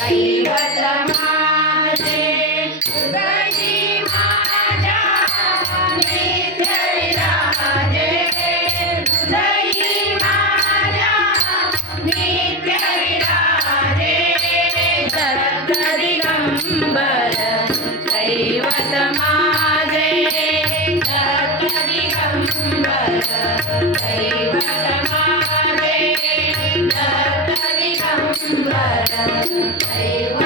दैवतमा Hare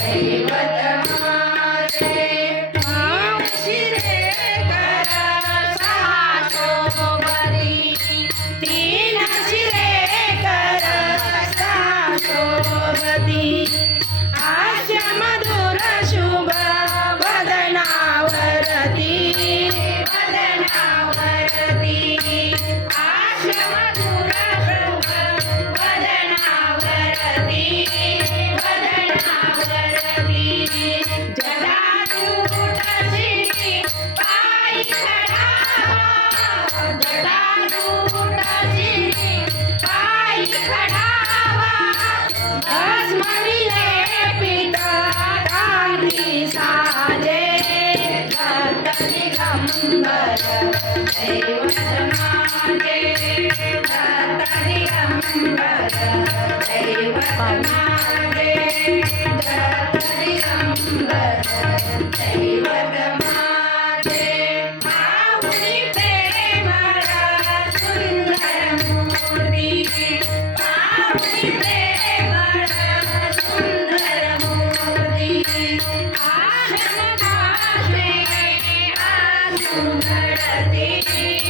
दैवत सुंदर दैवत मागे Sumar a ti.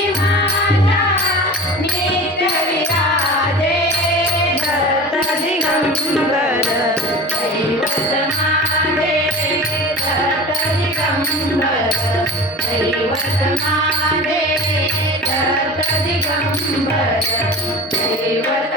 सुंदर. दैवत मारे दैवत दिगंबर दैवत